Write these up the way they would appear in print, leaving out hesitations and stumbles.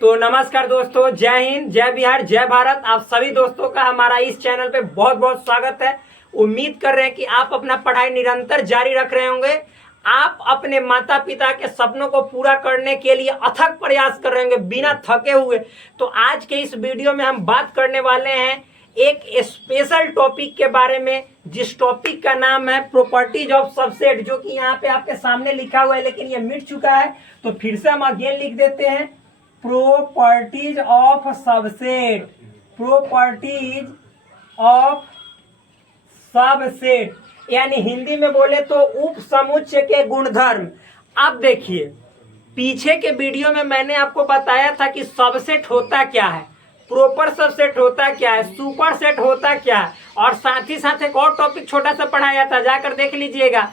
तो नमस्कार दोस्तों, जय हिंद, जय बिहार, जय भारत। आप सभी दोस्तों का हमारा इस चैनल पे बहुत बहुत स्वागत है। उम्मीद कर रहे हैं कि आप अपना पढ़ाई निरंतर जारी रख रहे होंगे। आप अपने माता पिता के सपनों को पूरा करने के लिए अथक प्रयास कर रहे होंगे बिना थके हुए। तो आज के इस वीडियो में हम बात करने वाले हैं एक स्पेशल टॉपिक के बारे में, जिस टॉपिक का नाम है प्रॉपर्टीज ऑफ सबसेट, जो कि यहाँ पे आपके सामने लिखा हुआ है लेकिन ये मिट चुका है। तो फिर से हम अगेन लिख देते हैं, properties of subset. Properties of subset यानी हिंदी में बोले तो उप समुच्चय के गुणधर्म। अब देखिए, पीछे के वीडियो में मैंने आपको बताया था कि सबसेट होता क्या है, प्रॉपर सबसेट होता क्या है, सुपर सेट होता क्या है, और साथ ही साथ एक और टॉपिक छोटा सा पढ़ाया था, जाकर देख लीजिएगा।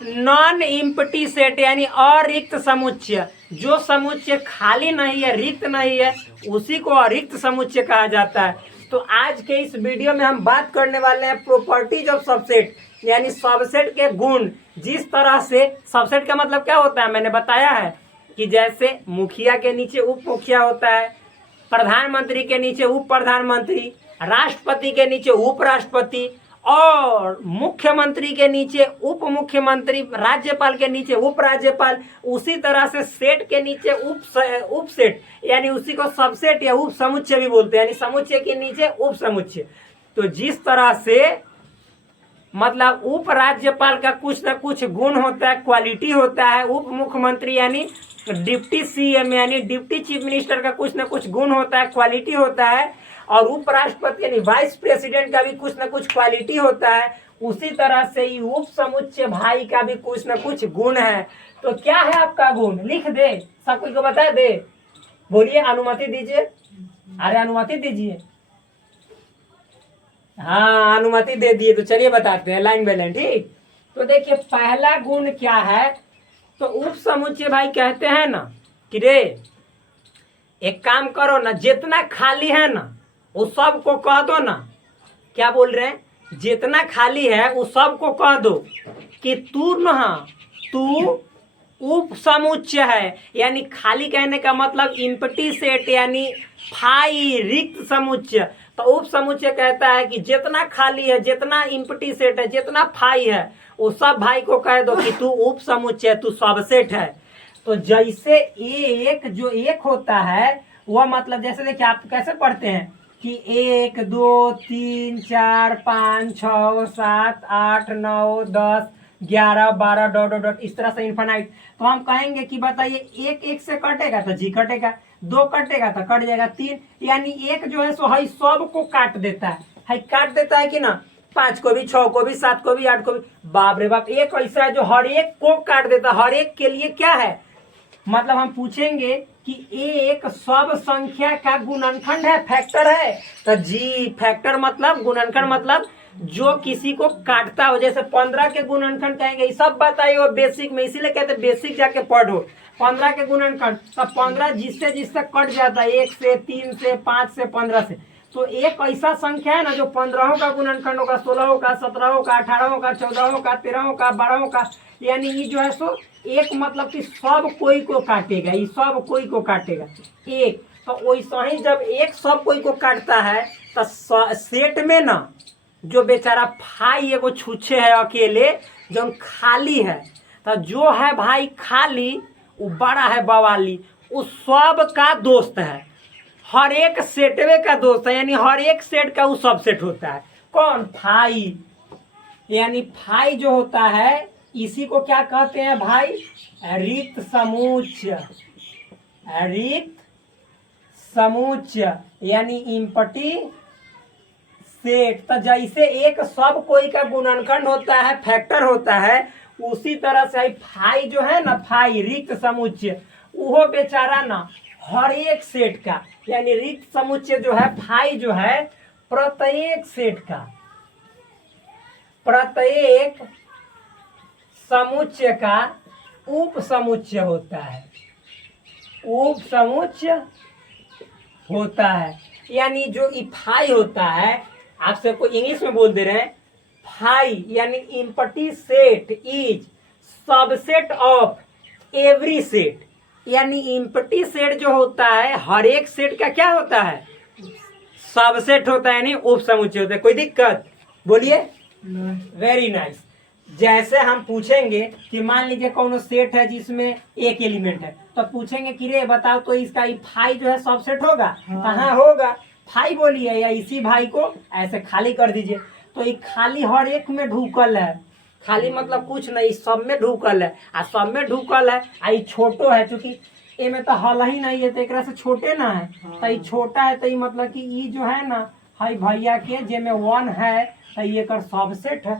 नॉन इम्पटी सेट यानी अरिक्त समुच्चय, जो समुच्चय खाली नहीं है, रिक्त नहीं है, उसी को अरिक्त समुच्चय कहा जाता है। तो आज के इस वीडियो में हम बात करने वाले हैं प्रॉपर्टीज ऑफ सबसेट यानी सबसेट के गुण। जिस तरह से सबसेट का मतलब क्या होता है मैंने बताया है कि जैसे मुखिया के नीचे उप मुखिया होता है, प्रधानमंत्री के नीचे उप प्रधानमंत्री, राष्ट्रपति के नीचे उपराष्ट्रपति, और मुख्यमंत्री के नीचे उप मुख्यमंत्री, राज्यपाल के नीचे उप राज्यपाल। उसी तरह से सेट के नीचे उप सेट यानी उसी को सबसेट या उप समुच्चय भी बोलते हैं, यानी समुच्चय के नीचे उप समुच्चय। तो जिस तरह से मतलब उप राज्यपाल का कुछ ना कुछ गुण होता है, क्वालिटी होता है। उप मुख्यमंत्री यानी डिप्टी सीएम यानी डिप्टी चीफ मिनिस्टर का कुछ ना कुछ गुण होता है, क्वालिटी होता है। और उपराष्ट्रपति यानी वाइस प्रेसिडेंट का भी कुछ ना कुछ क्वालिटी होता है। उसी तरह से ही उप समुच्चय भाई का भी कुछ ना कुछ गुण है। तो क्या है आपका गुण, लिख दे, सब कुछ को बता दे। बोलिए, अनुमति दीजिए। अरे अनुमति दीजिए। हाँ, अनुमति दे दिए। तो चलिए बताते हैं लाइन बाय लाइन, ठीक। तो देखिए, पहला गुण क्या है, तो उप समुच्चय भाई कहते हैं ना कि रे एक काम करो ना, जितना खाली है ना वो सब को कह दो ना। क्या बोल रहे हैं, जितना खाली है वो सब को कह दो कि तू उप समुच्चय है। यानी खाली कहने का मतलब इम्पटी सेट यानी फाई, रिक्त समुच्चय। तो उप समुच्चय कहता है कि जितना खाली है, जितना इम्पटी सेट है, जितना फाई है, वो सब भाई को कह दो कि तू उप समुच्चय, तू सबसेट है। तो जैसे एक होता है वह मतलब, जैसे देखिए आप कैसे पढ़ते हैं कि 1 2 3 4 5 6 7 8 9 10 11 12 डॉट डॉट डॉट, इस तरह से इन्फिनाइट। तो हम कहेंगे कि बताइए, एक से कटेगा तो जी कटेगा, 2 कटेगा तो कट जाएगा 3, यानी एक जो है सो है सब को काट देता है काट देता है कि ना, 5 को भी, 6 को भी, 7 को भी, 8 को भी। बाप रे बाप, एक ऐसा है जो हर एक को काट देता है। हर एक के लिए क्या है, मतलब हम पूछेंगे कि एक सब संख्या का गुणनखंड है, फैक्टर है। तो जी, फैक्टर मतलब, गुणनखंड मतलब जो किसी को काटता हो। जैसे 15 के गुणनखंड कहेंगे, ये सब बताइए वो बेसिक में, इसीलिए कहते हैं बेसिक जाके पढ़ो। 15 के गुणनखंड, तो 15 जिससे कट जाता है, 1 से, 3 से, 5 से, 15 से। तो एक ऐसा संख्या है ना जो 15 का गुणनखंड होगा, 16 का, 17 का, 18 का, 14 का, 13 का, 12 का। यानी ये जो है सो एक मतलब कि सब कोई को काटेगा, ये सब कोई को काटेगा एक। तो वैसा ही जब एक सब कोई को काटता है तो सेट में ना जो बेचारा भाई एगो छुच्छे है अकेले, जो खाली है, तो जो है भाई खाली, वो बड़ा है बवाली, वो सब का दोस्त है, हर एक सेटवे का दोस्त है। यानी हर एक सेट का वो सब सेट होता है। कौन, फाई। यानी फाई जो होता है, इसी को क्या कहते हैं भाई, रिक्त समुच्चय। रिक्त समुच्चय यानी इम्पटी सेट। तो जैसे एक सब कोई का गुणनखंड होता है, फैक्टर होता है, उसी तरह से फाई जो है ना, फाई रिक्त समुच्चय, वो बेचारा ना हर एक सेट का, यानी रिक्त समुच्चय जो है, फाई जो है, प्रत्येक सेट का, प्रत्येक समुच्चय का उप समुच्चय होता है, उप समुच्चय होता है। यानी जो फाई होता है, आप सबको इंग्लिश में बोल दे रहे हैं, फाई यानी empty set is subset of every set. यानी इम्पटी सेट जो होता है हर एक सेट का क्या होता है, सबसेट होता है, यानी उप समुच्चय होता है। कोई दिक्कत बोलिए? Very nice. जैसे हम पूछेंगे कि मान लीजिए कौन सेट है जिसमें एक एलिमेंट है, तो पूछेंगे कि रे बताओ तो इसका फाइव जो है सबसेट होगा? कहाँ होगा? फाइव बोलिए, या इसी भाई को ऐसे खाली कर दीजिए। तो ये खाली हर एक में ढुकल है, खाली मतलब कुछ नहीं, सब में ढुकल है, आ सब में ढुकल है। आ ये छोटो है, चूंकि ए में तो हल ही नहीं है तो एक से छोटे ना है, तो ये छोटा है, तो ये मतलब कि ये जो है ना हाई भैया के जे में वन है तो ये कर सबसेट है।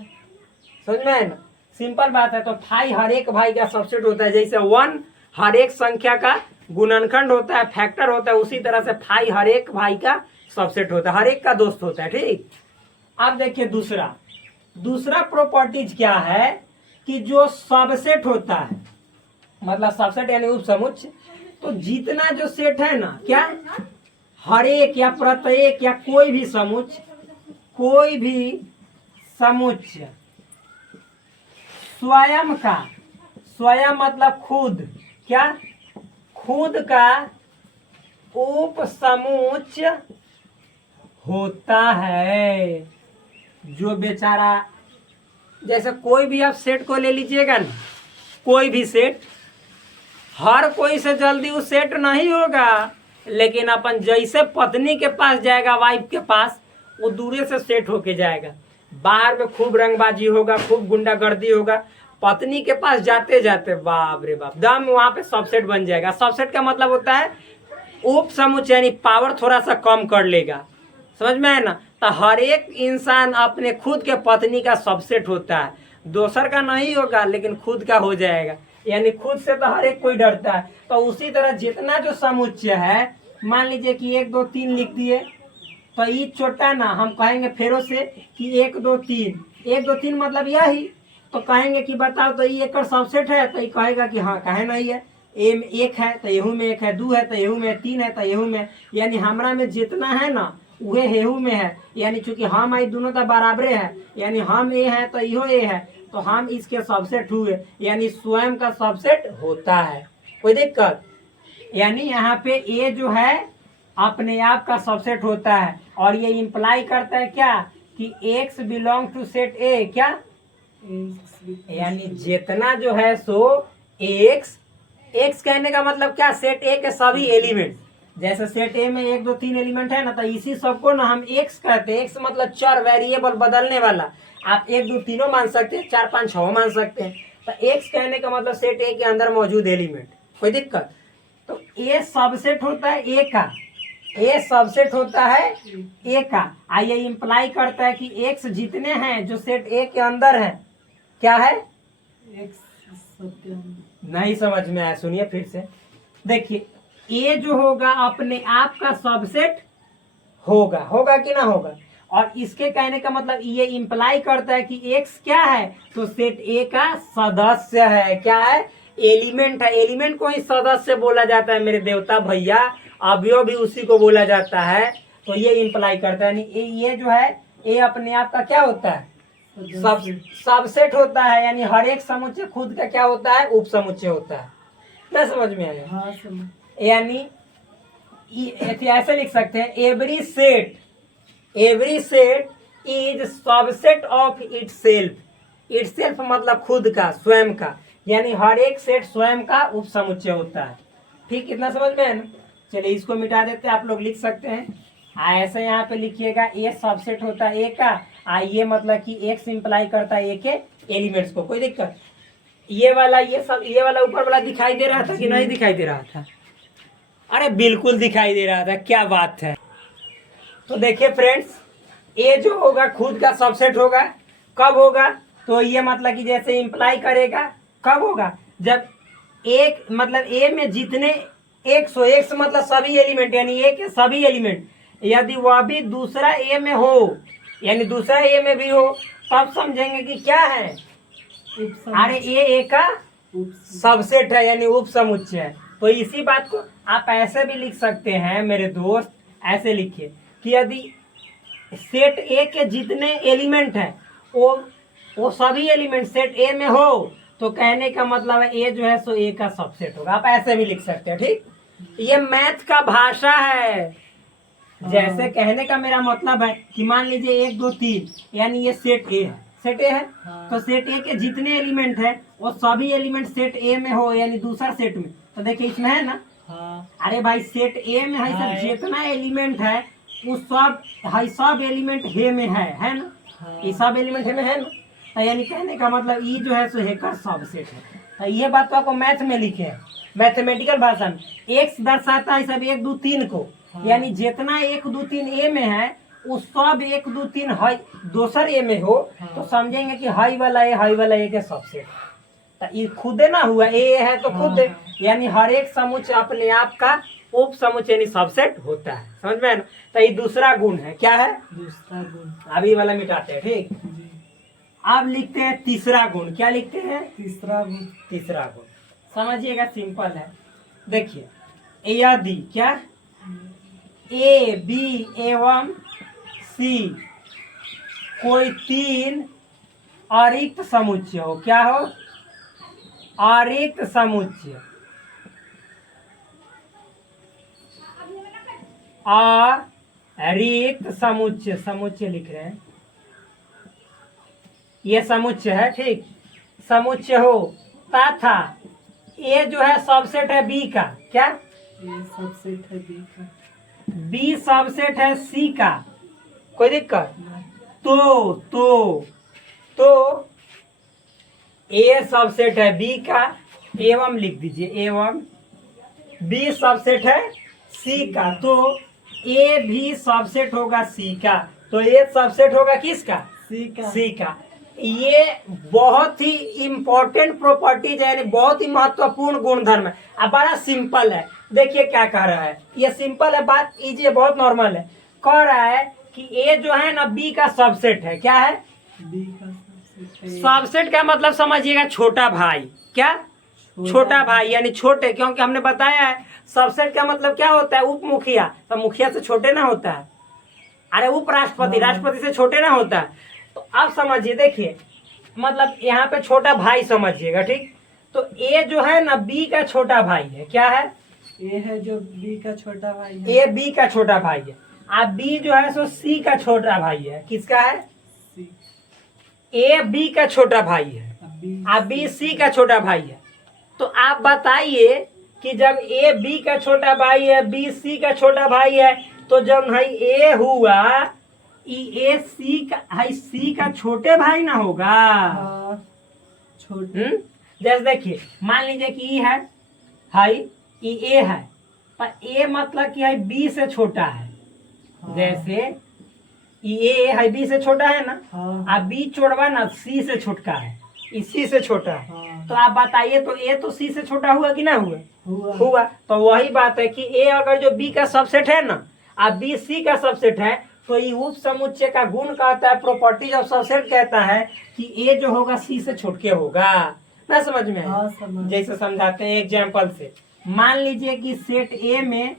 समझ में है ना? सिंपल बात है। तो फाइव हर एक भाई का सबसेट होता है, जैसे वन हर एक संख्या का गुणनखंड होता है, फैक्टर होता है, उसी तरह से फाइव हर एक भाई का सबसेट होता है, हर एक का दोस्त होता है। ठीक, अब देखिए दूसरा प्रॉपर्टीज क्या है कि जो सबसेट होता है, मतलब सबसेट यानी उपसमुच्चय, तो जितना जो सेट है ना, क्या हर एक या प्रत्येक या कोई भी समुच्चय स्वयं मतलब खुद, क्या खुद का उपसमुच्चय होता है। जो बेचारा, जैसे कोई भी आप सेट को ले लीजिएगा ना, कोई भी सेट, हर कोई से जल्दी वो सेट नहीं होगा, लेकिन अपन जैसे पत्नी के पास जाएगा, वाइफ के पास, वो दूरे से सेट होके जाएगा। बाहर में खूब रंगबाजी होगा, खूब गुंडागर्दी होगा, पत्नी के पास जाते जाते बाप रे बाप दम वहां पे सबसेट बन जाएगा। सबसेट का मतलब होता है उप समुच्चय, यानी पावर थोड़ा सा कम कर लेगा। समझ में है ना? तो हर एक इंसान अपने खुद के पत्नी का सबसेट होता है, दोसर का नहीं होगा लेकिन खुद का हो जाएगा, यानी खुद से तो हर एक कोई डरता है। तो उसी तरह जितना जो समुच्चय है, मान लीजिए कि 1 2 3 लिख दिए, तो ये छोटा ना, हम कहेंगे फेरों से कि 1 2 3, 1 2 3 मतलब यही, तो कहेंगे कि बताओ तो ये एक सबसेट है, तो ये कहेगा कि हाँ कहे नहीं है, ए में 1 है तो येहू में 1 है, 2 है तो येहू में, 3 है तो येहू में, यानी हमरा में जितना है ना वह हेहू में है। यानी चूंकि हम आई दोनों तो बराबरे है, यानी हम ए है तो इहो ए है, तो हम इसके सबसेट हुए, यानी स्वयं का सबसेट होता है। कोई दिक्कत? यानी यहाँ पे ए जो है अपने आप का सबसेट होता है, और ये इंप्लाई करता है क्या कि x belong to set A, क्या यानी जितना जो है सो x कहने का मतलब क्या, सेट ए के सभी एलिमेंट। जैसे सेट ए में 1 2 3 एलिमेंट है ना, तो इसी सबको ना हम x कहते हैं। x मतलब चर, वेरिएबल, बदलने वाला। आप 1 2 3 मान सकते हैं, 4 5 6 मान सकते हैं। तो x कहने का मतलब सेट ए के अंदर मौजूद एलिमेंट। कोई दिक्कत? तो ए सबसेट होता है ए का, ए सबसेट होता है ए का। ये इंप्लाई करता है कि x जितने हैं जो सेट ए के अंदर है, क्या है नहीं समझ में आया? सुनिए फिर से, देखिए ए जो होगा अपने आप का सबसेट होगा कि ना होगा। और इसके कहने का मतलब ये इंप्लाई करता है कि x क्या है, तो सेट ए का सदस्य है। क्या है? एलिमेंट है। एलिमेंट को ही सदस्य बोला जाता है मेरे देवता भैया, अवयव भी उसी को बोला जाता है। तो ये इंप्लाई करता है, ये जो है ए अपने आप का क्या होता है, सबसेट होता है। यानी हर एक समुच्चय खुद का क्या होता है, उप समुच्चय होता है। क्या समझ में आया? हाँ, यानी ऐसे लिख सकते हैं, every set is subset of itself मतलब खुद का, स्वयं का, यानी हर एक सेट स्वयं का उप समुच्चय होता है। ठीक, कितना समझ में है ना? चलिए इसको मिटा देते हैं, आप लोग लिख सकते हैं ऐसे। यहाँ पे लिखिएगा ए सबसेट होता है ए का, ये मतलब कि एक्स इंप्लाई करता है ए के एलिमेंट्स को। कोई दिक्कत? ये वाला ऊपर वाला दिखाई दे रहा था कि नहीं दिखाई दे रहा था? अरे बिल्कुल दिखाई दे रहा था, क्या बात है। तो देखिए फ्रेंड्स, ए जो होगा खुद का सबसेट होगा। कब होगा? तो ये मतलब कि जैसे इंप्लाई करेगा, कब होगा? जब एक मतलब ए में जितने एक्स मतलब सभी एलिमेंट, यानी ए के सभी एलिमेंट, यदि वह भी दूसरा ए में हो, यानी दूसरा ए में भी हो, तब समझेंगे कि क्या है, अरे ए का सबसेट है, यानी उप समुच्चय है। तो इसी बात को आप ऐसे भी लिख सकते हैं मेरे दोस्त, ऐसे लिखिए कि यदि सेट ए के जितने एलिमेंट हैं वो सभी एलिमेंट सेट ए में हो, तो कहने का मतलब है ए जो है सो ए का सबसेट होगा। आप ऐसे भी लिख सकते हैं, ठीक। ये मैथ का भाषा है। जैसे कहने का मेरा मतलब है कि मान लीजिए 1 2 3 यानी ये सेट ए है, सेट ए है। तो सेट ए के जितने एलिमेंट है वो सभी एलिमेंट सेट ए में हो, यानी दूसरा सेट में। तो देखिए इसमें है ना। अरे भाई सेट ए में है सब जितना एलिमेंट है वो सब है, सब एलिमेंट हे में है ना। ये सब एलिमेंट हे में है ना। तो यानी कहने का मतलब ई जो है सो हे का सबसेट है। तो ये बात तो आपको मैथ में लिखे है, मैथमेटिकल भाषा में। एक्स दर्शाता है सब 1 2 3 को, यानी जितना 1 2 3 ए में है वो सब 1 2 3 है दोसर ए में हो, तो समझेंगे कि हाई वाला ए के सबसेट। तो ये खुदे ना हुआ, ए है तो खुद, यानी हर एक समुच्चय अपने आप का उप समुच्चय यानी सबसेट होता है। समझ में है ना। तो ये दूसरा गुण है। क्या है? दूसरा गुण। अभी वाला मिटाते हैं, ठीक। अब लिखते हैं तीसरा गुण। क्या लिखते हैं? तीसरा गुण। तीसरा गुण समझिएगा, सिंपल है। देखिए यदि क्या ए बी एवं सी कोई 3 अरिक्त समुच्चय हो। क्या हो? अरिक्त समुच्चय। अरिक्त समुच्चय, समुच्चय लिख रहे हैं, ये समुच्चय है, ठीक। समुच्चय हो तथा ए जो है सबसेट है बी का। क्या? ए सबसेट है बी का। बी सबसेट है सी का। कोई दिक्कत? तो ए सबसेट है बी का, एवं लिख दीजिए, एवं बी सबसेट है सी का, तो ए भी सबसेट होगा सी का। तो ए सबसेट होगा किसका? सी का। सी का। ये बहुत ही इम्पोर्टेंट प्रॉपर्टीज है, यानी बहुत ही महत्वपूर्ण गुणधर्म है। अब बड़ा सिंपल है। देखिए क्या कह रहा है, ये सिंपल है, बात इजी है, बहुत नॉर्मल है। कह रहा है कि ए जो है ना बी का सबसेट है। क्या है? बी का सबसेट है। सबसेट का मतलब समझिएगा छोटा भाई। क्या? छोटा भाई यानी छोटे, क्योंकि हमने बताया है सबसेट का मतलब क्या होता है? उप मुखिया। तो मुखिया से छोटे ना होता है, अरे उप राष्ट्रपति, राष्ट्रपति से छोटे ना होता है। तो आप समझिए, देखिए मतलब यहाँ पे छोटा भाई समझिएगा, ठीक। तो ए जो है ना बी का छोटा भाई है। क्या है? ए है जो बी का छोटा भाई है। ए बी का छोटा भाई है। अब बी जो है सो सी का छोटा भाई है। किसका है? सी। ए बी का छोटा भाई है, अब बी सी का छोटा भाई है। तो आप बताइए कि जब ए बी का छोटा भाई है, बी सी का छोटा भाई है, तो जब है ए हुआ ए सी का है, सी का छोटे भाई ना होगा। छोटे। जैसे देखिए मान लीजिए कि ई है, ई ए है, पर ए मतलब कि है बी से छोटा है। जैसे ए है बी से छोटा है ना, अब बी छोड़वा ना सी से छोटका है, इसी से छोटा है। तो आप बताइए, तो ए तो सी से छोटा हुआ कि ना हुआ? हुआ। तो वही बात है कि ए अगर जो बी का सबसेट है ना, अब बी सी का सबसेट है, तो ये उप समुच्चय का गुण कहता है, प्रॉपर्टीज ऑफ सबसेट कहता है कि ए जो होगा सी से छोटके होगा। ना समझ में? जैसे समझाते हैं एग्जाम्पल से। मान लीजिए कि सेट ए में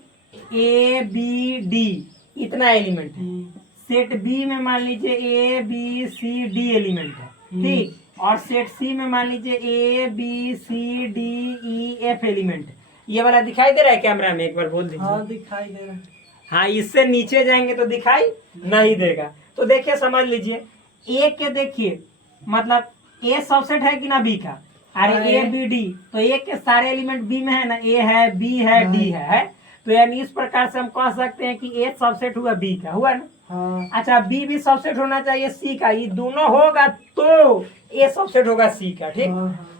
ए बी डी इतना एलिमेंट है, सेट बी में मान लीजिए A B C D element है, ठीक। और सेट सी में मान लीजिए A B C D E F element है। ये वाला दिखाई दे रहा है कैमरा में? एक बार बोल दीजिए। हाँ दिखाई दे रहा है। हाँ, इससे नीचे जाएंगे तो दिखाई नहीं देगा। तो देखिए समझ लीजिए, ए के देखिए मतलब ए सबसेट है कि ना बी का? अरे ए बी डी, तो ए के सारे एलिमेंट बी में है ना, ए है बी है डी है। तो यानी इस प्रकार से हम कह सकते हैं कि ए सबसेट हुआ बी का, हुआ ना। अच्छा, बी भी सबसेट होना चाहिए सी का, ये दोनों होगा तो ए सबसेट होगा सी का, ठीक।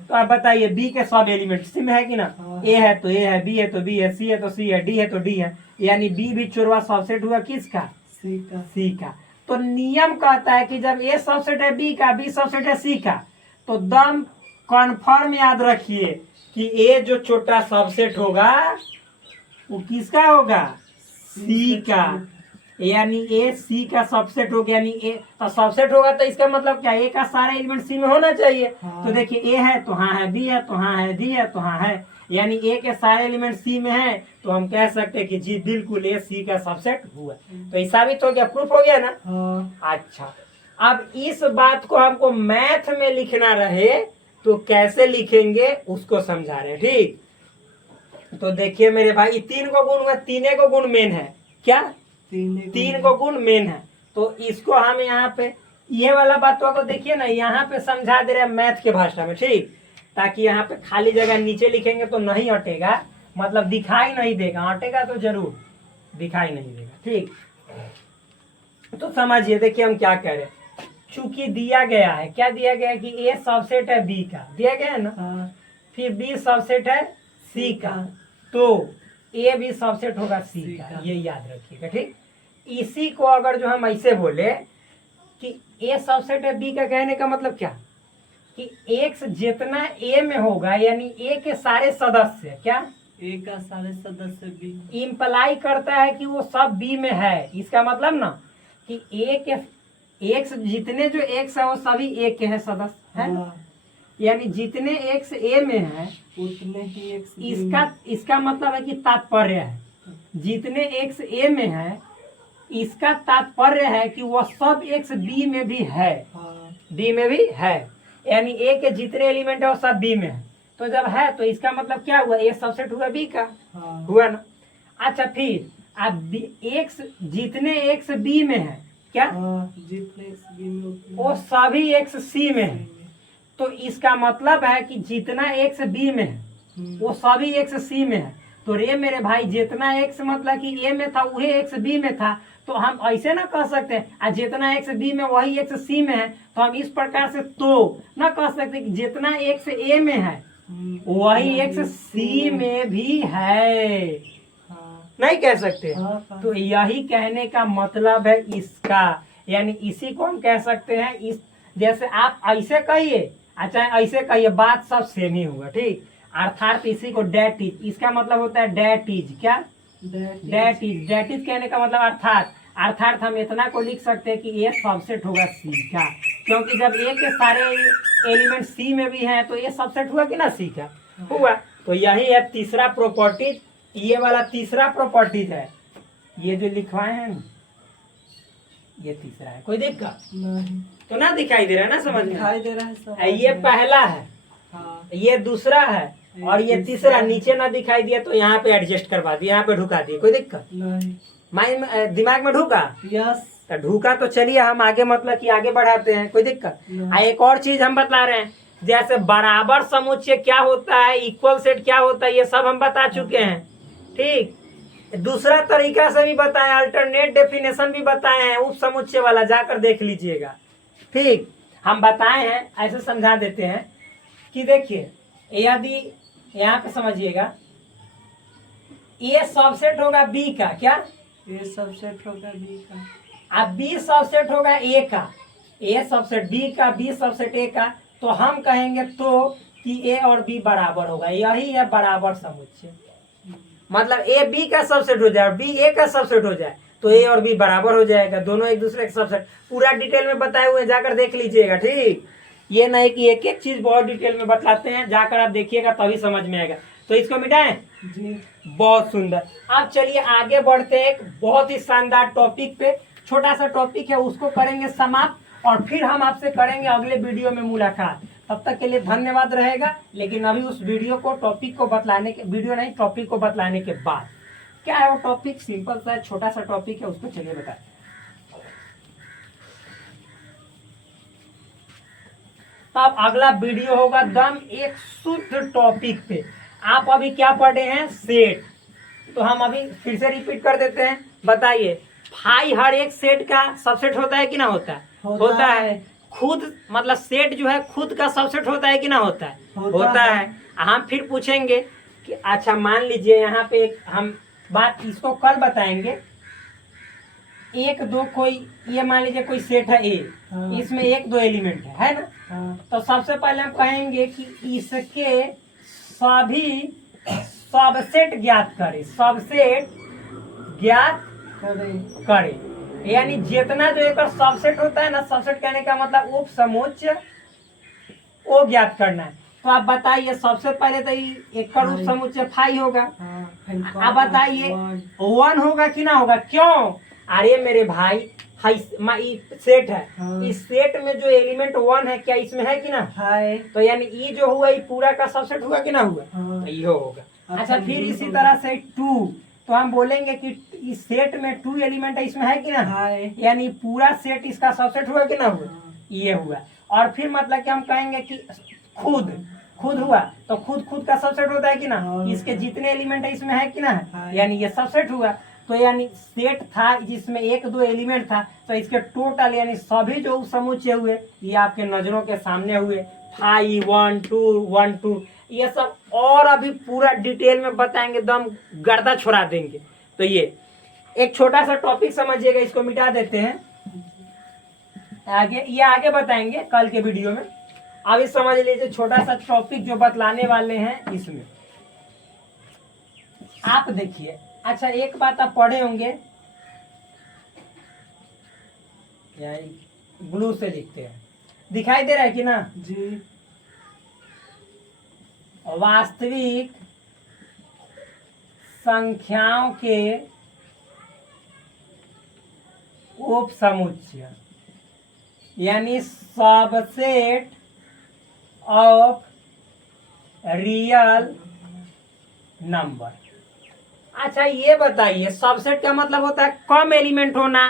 तो आप बताइए बी के सब एलिमेंट सी में है कि ना? ए है तो ए है, बी है तो बी है, सी है तो सी है, डी है तो डी है, यानी बी भी चुरवा सबसेट हुआ किसका? सी का। सी का। तो नियम कहता है कि जब ए सबसेट है बी का, बी सबसेट है सी का, तो दम कन्फर्म याद रखिए कि ए जो छोटा सबसेट होगा वो किसका होगा? सी का। यानी ए सी का सबसेट हो गया, यानी ए तो सबसेट होगा तो इसका मतलब क्या? ए का सारा एलिमेंट सी में होना चाहिए। तो देखिए ए है तो हाँ है, बी है तो हाँ है, डी है तो हाँ है, यानी ए के सारे एलिमेंट सी में है। तो हम कह सकते हैं कि जी बिल्कुल ए सी का सबसेट हुआ। तो ये साबित हो गया, प्रूफ हो गया ना। अच्छा, अब इस बात को हमको मैथ में लिखना रहे तो कैसे लिखेंगे उसको समझा रहे हैं। ठीक, तो देखिए मेरे भाई 3 को गुण हुआ, 3 को गुण मेन है क्या, 3 को गुण मेन है। तो इसको हम यहाँ पे ये वाला बातों को देखिए ना, यहाँ पे समझा दे रहे हैं मैथ के भाषा में। ठीक, ताकि यहाँ पे खाली जगह नीचे लिखेंगे तो नहीं हटेगा, मतलब दिखाई नहीं देगा, हटेगा तो जरूर दिखाई नहीं देगा। ठीक, तो समझिए, देखिए हम क्या कह रहे हैं। चूंकि दिया गया है, क्या दिया गया है कि ए सबसेट है बी का, दिया गया है ना। हाँ। फिर बी सबसेट है सी का, तो ए भी सबसेट होगा सी का, ये याद रखिएगा। ठीक, इसी को अगर जो हम ऐसे बोले कि ए सबसेट है बी का, कहने का मतलब क्या कि एक्स जितना ए में होगा, यानी ए के सारे सदस्य, क्या ए का सारे सदस्य बी, इम्प्लाई करता है कि वो सब बी में है। इसका मतलब ना कि ए के एक्स जितने जो एक्स है वो सभी ए के हैं सदस्य, है ना? हाँ। यानी जितने एक्स ए में है उतने ही एक्स इसका मतलब है कि तात्पर्य है, जितने एक्स ए में है इसका तात्पर्य है कि वह सब एक्स बी में भी है। हाँ। बी में भी है, यानी ए के जितने एलिमेंट है वो सब बी में है। तो जब है तो इसका मतलब क्या हुआ, ए सबसेट हुआ बी का। हाँ। हुआ ना। अच्छा, फिर अब एक्स जितने एक्स बी में है, क्या जितने एक्स बी में उतने वो सभी एक्स सी में है। तो इसका मतलब है कि जितना एक्स बी में है वो सभी एक्स सी में है। तो रे मेरे भाई जितना एक्स मतलब कि ए में था वही एक्स बी में था, तो हम ऐसे ना कह सकते हैं जितना एक्स बी में वही एक्स सी में है। तो हम इस प्रकार से तो ना कह सकते कि जितना एक्स ए में है वही एक्स सी में भी है, नहीं कह सकते। तो यही कहने का मतलब है इसका, यानी इसी को हम कह सकते हैं। इस जैसे आप ऐसे कहिए, अच्छा ऐसे कहिए, बात सब सेम ही हुआ। ठीक, अर्थात इसी को डेट इज, इसका मतलब होता है डेट इज, क्या डेट इज। डेट इज कहने का मतलब अर्थात, अर्थात हम इतना को लिख सकते हैं कि ए सबसेट होगा सी का, क्योंकि जब ए के सारे एलिमेंट सी में भी हैं तो ए सबसेट हुआ कि ना सी का हुआ। तो यही है तीसरा प्रॉपर्टीज, ये वाला तीसरा प्रॉपर्टीज है। ये जो लिखवाए हैं ना ये तीसरा है, कोई दिक्कत नहीं, तो ना दिखाई दे रहा है ना, समझ में दिखाई दे रहा है सब। ये पहला है, हाँ। ये दूसरा है और ये तीसरा। नीचे ना दिखाई दिया तो यहाँ पे एडजस्ट करवा दिया, यहाँ पे ढुका दिए, कोई दिक्कत नहीं। माइंड में दिमाग में ढुका, यस, तो ढुका तो चलिए हम आगे मतलब कि आगे बढ़ाते हैं, कोई दिक्कत। एक और चीज हम बता रहे हैं, जैसे बराबर समुच्चय क्या होता है, इक्वल सेट क्या होता है, ये सब हम बता चुके हैं। ठीक, दूसरा तरीका से भी बताए, अल्टरनेट डेफिनेशन भी बताए हैं, उप समुच्चय वाला जाकर देख लीजिएगा। ठीक, हम बताए हैं, ऐसे समझा देते हैं कि देखिए यदि यहाँ पे समझिएगा, ए सबसेट होगा बी का, क्या ए सबसेट होगा बी का, अब बी सबसेट होगा ए का, ए सबसेट बी का, बी सबसेट ए का। तो हम कहेंगे तो कि ए और बी बराबर होगा, यही है बराबर समुच्चय। मतलब ए बी का सबसेट हो जाए और बी ए का सबसेट हो जाए तो ए और बी बराबर हो जाएगा, दोनों एक दूसरे के सबसेट। पूरा डिटेल में बताए हुए जाकर देख लीजिएगा। ठीक, ये नहीं कि एक एक चीज बहुत डिटेल में बताते हैं, जाकर आप देखिएगा तभी समझ में आएगा। तो इसको मिटाएं जी, बहुत सुंदर। अब चलिए आगे बढ़ते हैं, एक बहुत ही शानदार टॉपिक पे, छोटा सा टॉपिक है उसको करेंगे समाप्त और फिर हम आपसे करेंगे अगले वीडियो में मुलाकात। तब तक के लिए धन्यवाद रहेगा। लेकिन अभी उस वीडियो को टॉपिक को बतलाने के, वीडियो नहीं टॉपिक को बतलाने के बाद, क्या है वो टॉपिक, सिंपल सा छोटा सा टॉपिक है, उसको चलिए बताएं। अब अगला वीडियो होगा दम एक शुद्ध टॉपिक पे। आप अभी क्या पढ़े हैं, सेट। तो हम अभी फिर से रिपीट कर देते हैं, बताइए फाई हर एक सेट का सबसेट होता है कि ना होता है? होता है। खुद मतलब सेट जो है खुद का सबसेट होता है कि ना होता है? होता है। हम फिर पूछेंगे कि अच्छा मान लीजिए यहाँ पे हम बात इसको कल बताएंगे, एक दो कोई, ये मान लीजिए कोई सेट है ए, इसमें एक दो एलिमेंट है ना। तो सबसे पहले हम कहेंगे कि इसके सभी सबसेट ज्ञात करें, सबसेट ज्ञात करें। यानी जितना जो एक सबसेट होता है ना, सबसेट कहने का मतलब उप समुच्चय, वो ज्ञात करना है। तो आप बताइए सबसे पहले तो एक उप समुच्चय फाई होगा। आप बताइए 1 होगा कि ना होगा? क्यों? अरे मेरे भाई सेट है। हाँ। इस सेट में जो एलिमेंट 1 है क्या इसमें है कि ना? है। तो यानी ई जो हुआ ये पूरा का सबसेट हुआ कि ना हुआ? हाँ। तो ये होगा। अच्छा, अच्छा फिर ये इसी होगा। तरह से 2, तो हम बोलेंगे कि इस सेट में 2 एलिमेंट है, इसमें है कि ना? है। यानी पूरा सेट इसका सबसेट हुआ कि ना हुआ? हाँ। ये हुआ। और फिर मतलब कि हम कहेंगे कि खुद हुआ, तो खुद का सबसेट होता है कि ना? हाँ। इसके जितने एलिमेंट है इसमें है कि ना? हाँ। यानी ये सबसेट हुआ। तो यानी सेट था जिसमें 1-2 एलिमेंट था, तो इसके टोटल यानी सभी जो समुच्चय हुए ये आपके नजरों के सामने हुए। 5 1 2 1 2 ये सब और अभी पूरा डिटेल में बताएंगे, दम गर्दा छोड़ा देंगे। तो ये एक छोटा सा टॉपिक समझिएगा, इसको मिटा देते हैं, आगे बताएंगे कल के वीडियो में। अभी समझ लीजिए छोटा सा टॉपिक जो बतलाने वाले हैं इसमें आप देखिए। अच्छा एक बात आप पढ़े होंगे, ब्लू से लिखते हैं, दिखाई दे रहा है कि ना? जी। वास्तविक संख्याओं के उप समुच्चय यानी सबसेट ऑफ रियल नंबर। अच्छा ये बताइए सबसेट का मतलब होता है कम एलिमेंट होना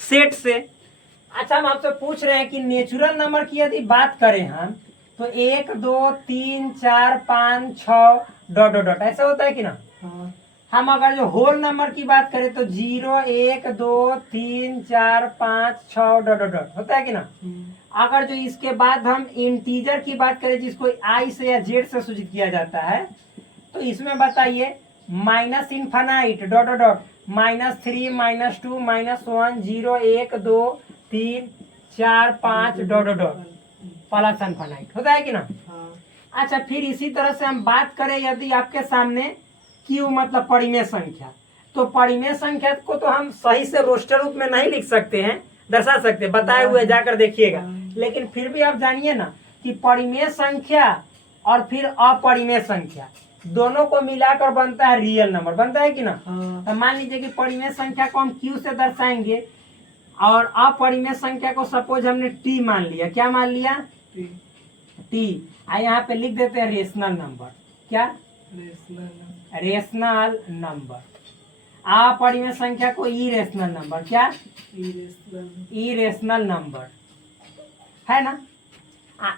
सेट से। अच्छा हम आपसे पूछ रहे हैं कि नेचुरल नंबर की यदि बात करें हम, तो 1 2 3 4 5 6 डॉट डॉट डॉट ऐसा होता है कि ना? हाँ। हम अगर जो होल नंबर की बात करें तो 0 1 2 3 4 5 6 डॉट डॉट डॉट होता है कि ना? अगर जो इसके बाद हम इंटीजर की बात करें जिसको आई से या जेड से सूचित किया जाता है, तो इसमें बताइए minus infinite dot dot dot -3 -2 -1 0 1 2 3 4 5 dot dot dot plus infinite होता है कि ना? हाँ। अच्छा फिर इसी तरह से हम बात करें यदि आपके सामने क्यू मतलब परिमेय संख्या, तो परिमेय संख्या को तो हम सही से रोस्टर रूप में नहीं लिख सकते हैं, दर्शा सकते, बताए हुए जाकर देखिएगा। लेकिन फिर भी आप जानिए ना कि परिमेय संख्या और फिर अपरिमेय संख्या दोनों को मिलाकर बनता है रियल नंबर, बनता है कि ना? हाँ। तो मान लीजिए कि परिमेय संख्या को हम क्यू से दर्शाएंगे और अपरिमेय संख्या को सपोज हमने टी मान लिया। क्या मान लिया? टी। यहाँ पे लिख देते हैं रेशनल नंबर। क्या? Rational number. अपरिमेय संख्या को इरेशनल नंबर। क्या? इरेशनल नंबर है ना?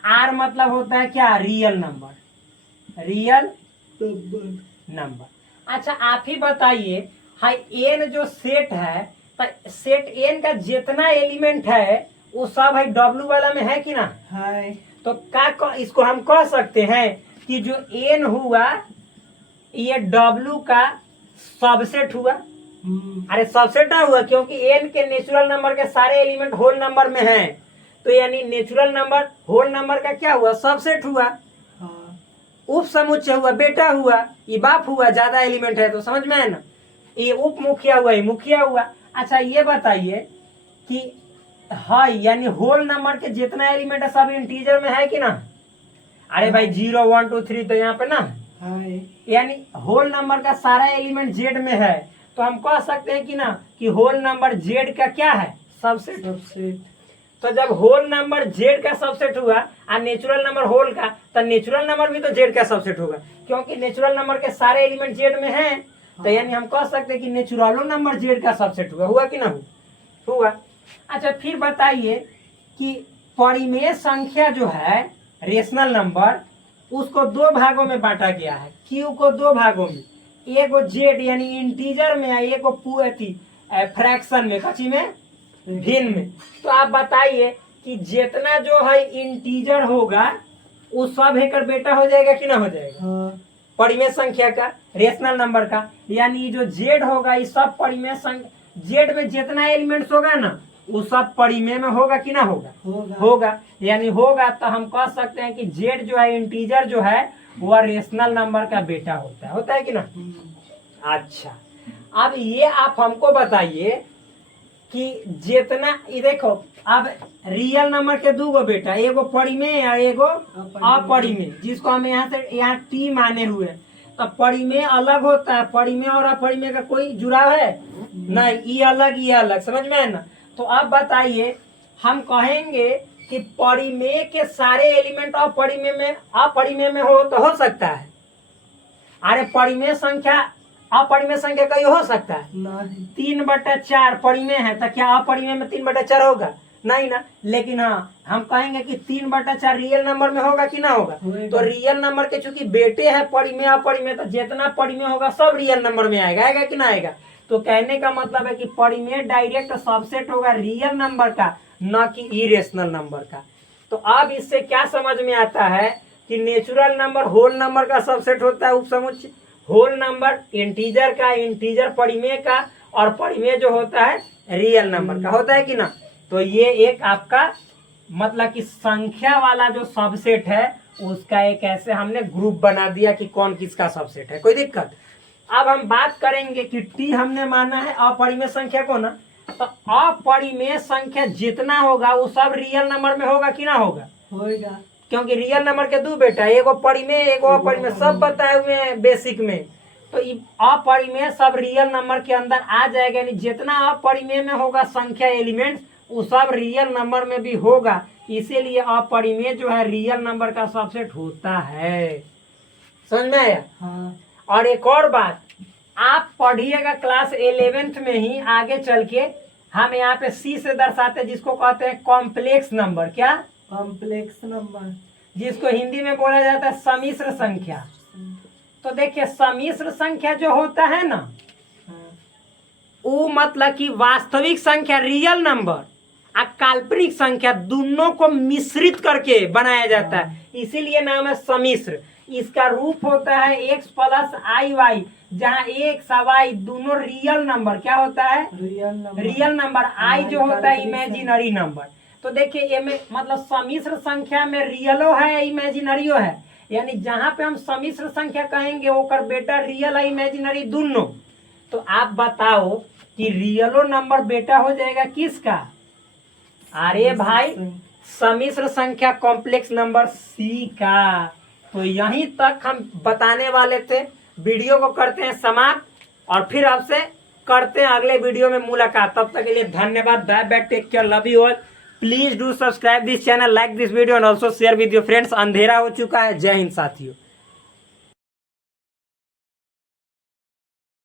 आर मतलब होता है क्या? Real number, real number. अच्छा आप ही बताइए, हाई एन जो सेट है, तो सेट एन का जितना एलिमेंट है वो सब है डब्लू वाला में है कि ना? है। तो क्या इसको हम कह सकते हैं कि जो एन हुआ ये डब्लू का सबसेट हुआ। अरे सबसेट ना हुआ क्योंकि एन के नेचुरल नंबर के सारे एलिमेंट होल नंबर में हैं, तो यानी नेचुरल नंबर होल नंबर का क्या हुआ? सबसेट हुआ। हाँ। उप समुच्चय हुआ, बेटा हुआ, ये बाप हुआ, ज्यादा एलिमेंट है तो समझ में है ना? ये उप मुखिया हुआ, ये मुखिया हुआ। अच्छा ये बताइए कि हाँ यानी होल नंबर के जितना एलिमेंट है सब इंटीजर में है कि ना? अरे भाई 0 1 2 3 तो यहाँ पे ना है। यानी होल नंबर का सारा एलिमेंट जेड में है, तो हम कह सकते हैं कि ना कि होल नंबर जेड का क्या है? सबसेट। तो जब होल नंबर जेड का सबसेट हुआ और नेचुरल नंबर होल का, तो नेचुरल नंबर भी तो जेड का सबसेट होगा क्योंकि नेचुरल नंबर के सारे एलिमेंट जेड में हैं। तो यानी हम कह सकते हैं कि नेचुरलो नंबर जेड का सबसेट हुआ कि ना हुआ? अच्छा फिर बताइए कि परिमेय संख्या जो है रेशनल नंबर उसको 2 भागों में बांटा गया है। क्यू को 2 भागों में, एगो जेड यानी इंटीजर में है, एगो फ्रैक्शन में, कची में? भिन्न में। तो आप बताइए कि जितना जो है इंटीजर होगा वो सब हेकर बेटा हो जाएगा कि ना हो जाएगा? हाँ। परिमेय संख्या का, रेशनल नंबर का, यानी जो जेड होगा ये सब परिमेय संख्या, जेड में जितना एलिमेंट्स होगा ना वो सब परिमेय में होगा कि ना होगा। यानी होगा, तो हम कह सकते हैं कि जेड जो है इंटीजर जो है वह रेशनल नंबर का बेटा होता है कि ना? अच्छा अब ये आप हमको बताइए कि जितना ये देखो, अब रियल नंबर के 2 गो बेटा, एगो परिमेय और एगो अपरिमेय, जिसको हम यहाँ टी माने हुए। तो परिमेय अलग होता है, परिमेय और अपरिमेय का कोई जुड़ाव है नहीं, ये अलग समझ में है ना? तो अब बताइए, हम कहेंगे कि परिमेय के सारे एलिमेंट अपरिमेय में हो सकता है। अरे परिमेय संख्या अपरिमेय संख्या कहीं हो सकता है? नहीं। 3/4 परिमेय है, तो क्या अपरिमेय में 3/4 होगा? नहीं ना। लेकिन हाँ, हम कहेंगे कि 3/4 रियल नंबर में होगा कि ना होगा? तो रियल नंबर के चूंकि बेटे हैं परिमेय अपरिमेय, तो जितना परिमेय होगा सब रियल नंबर में आएगा कि ना आएगा? तो कहने का मतलब है कि परिमेय डायरेक्ट सबसेट होगा रियल नंबर का, न कि इरेशनल नंबर का। तो अब इससे क्या समझ में आता है कि नेचुरल नंबर होल नंबर का सबसेट होता है उपसमुच्चय, होल नंबर इंटीजर का, इंटीजर परिमेय का, और परिमेय जो होता है रियल नंबर का होता है कि ना। तो ये एक आपका मतलब कि संख्या वाला जो सबसेट है उसका एक ऐसे हमने ग्रुप बना दिया कि कौन किसका सबसेट है। कोई दिक्कत? अब हम बात करेंगे कि टी हमने माना है अपरिमेय संख्या को ना, तो अपरिमेय संख्या जितना होगा वो सब रियल नंबर में होगा कि ना होगा? होगा। क्योंकि रियल नंबर के दो बेटा, एगो परिमेय एगो अपरिमेय, सब बताए हुए हैं बेसिक में। तो अपरिमेय सब रियल नंबर के अंदर आ जाएगा, यानी जितना अपरिमेय में होगा संख्या एलिमेंट वो सब रियल नंबर में भी होगा। इसीलिए अपरिमेय जो है रियल नंबर का सबसेट होता है। समझ में आया? हाँ। और एक और बात, आप पढ़िएगा क्लास 11th में ही आगे चल के, हम यहाँ पे सी से दर्शाते हैं जिसको कहते हैं कॉम्प्लेक्स नंबर। क्या? कॉम्प्लेक्स नंबर, जिसको हिंदी में बोला जाता है सम्मिश्र संख्या। तो देखिए सम्मिश्र संख्या जो होता है ना, वो मतलब कि वास्तविक संख्या रियल नंबर और काल्पनिक संख्या दोनों को मिश्रित करके बनाया जाता है, इसीलिए नाम है सम्मिश्र। इसका रूप होता है x + iy, जहाँ x और y दोनों रियल नंबर क्या होता है? Real number. i जो होता है इमेजिनरी नंबर। तो देखिए ये में मतलब सम्मिश्र संख्या में रियलो है इमेजिनरियो है, यानी जहाँ पे हम सम्मिश्र संख्या कहेंगे ओकर बेटा रियल है इमेजिनरी दोनों। तो आप बताओ कि रियलो नंबर बेटा हो जाएगा किसका? अरे भाई सम्मिश्र संख्या कॉम्प्लेक्स नंबर सी का। तो यहीं तक हम बताने वाले थे। वीडियो को करते हैं समाप्त और फिर आपसे करते हैं अगले वीडियो में मुलाकात। तब तक के लिए धन्यवाद। Bye bye, take care, love you all. Please do subscribe this channel, like this video and also share with your friends. अंधेरा हो चुका है। जय हिंद साथियों।